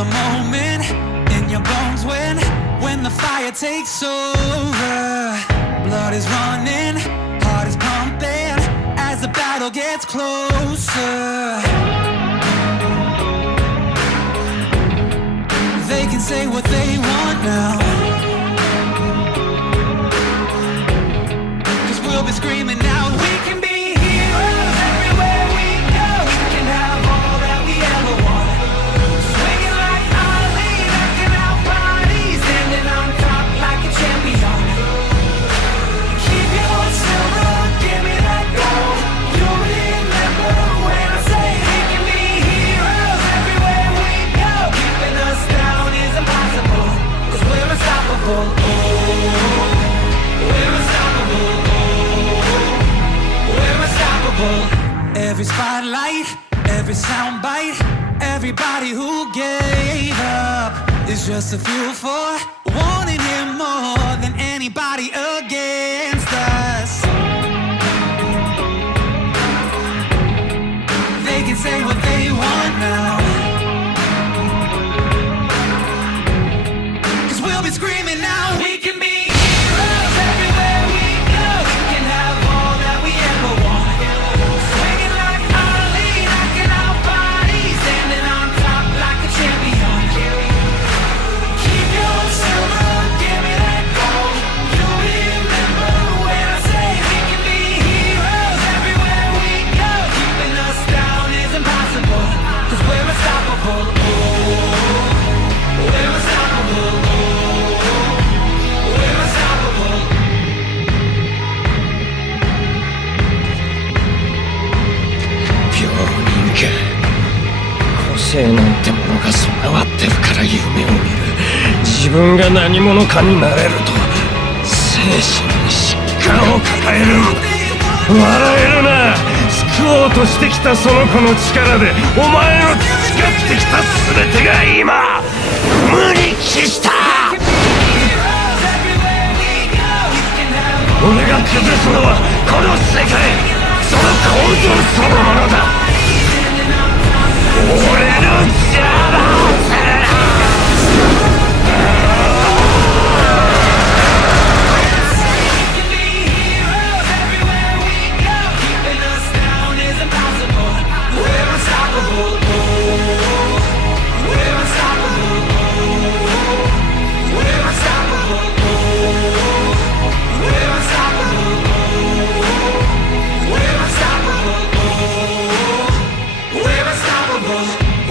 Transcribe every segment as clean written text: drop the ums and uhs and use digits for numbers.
a moment in your bones when the fire takes over. Blood is running, heart is pumping as the battle gets closer. They can say what they want now, 'cause we'll be screaming now. We can be heroes everywhere we go. We can have all that we ever want. Swinging like Ali, knocking out bodies, standing on top like a champion. Keep your silver, give me that gold. You'll remember when I say we can be heroes everywhere we go. Keeping us down is impossible, 'cause we're unstoppable. Oh, we're unstoppable. We're unstoppable. Every spotlight, every soundbite, everybody who gave up is just a fuel for wanting him more than anybody against us. They can say what they want now, 'cause we'll be screaming now. We can be heroes everywhere we go. We can have all that we ever want. Swinging like Ali, knocking out bodies, standing on top like a champion. Keep your silver, give me that gold. You'll remember when I say we can be heroes everywhere we go. Keeping us down is impossible, 'cause we're unstoppable. Oh, we're unstoppable. Oh, we're unstoppable. 病人か。個性なんてものが備わってるから夢を見る。自分が何者かになれると精神に疾患を抱える。笑えるな。救おうとしてきたその子の力でお前の培ってきた全てが今無に帰した。俺が崩すのはこの世界、その構造そのものだ。俺の邪魔をするな。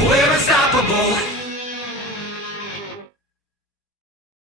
We're unstoppable.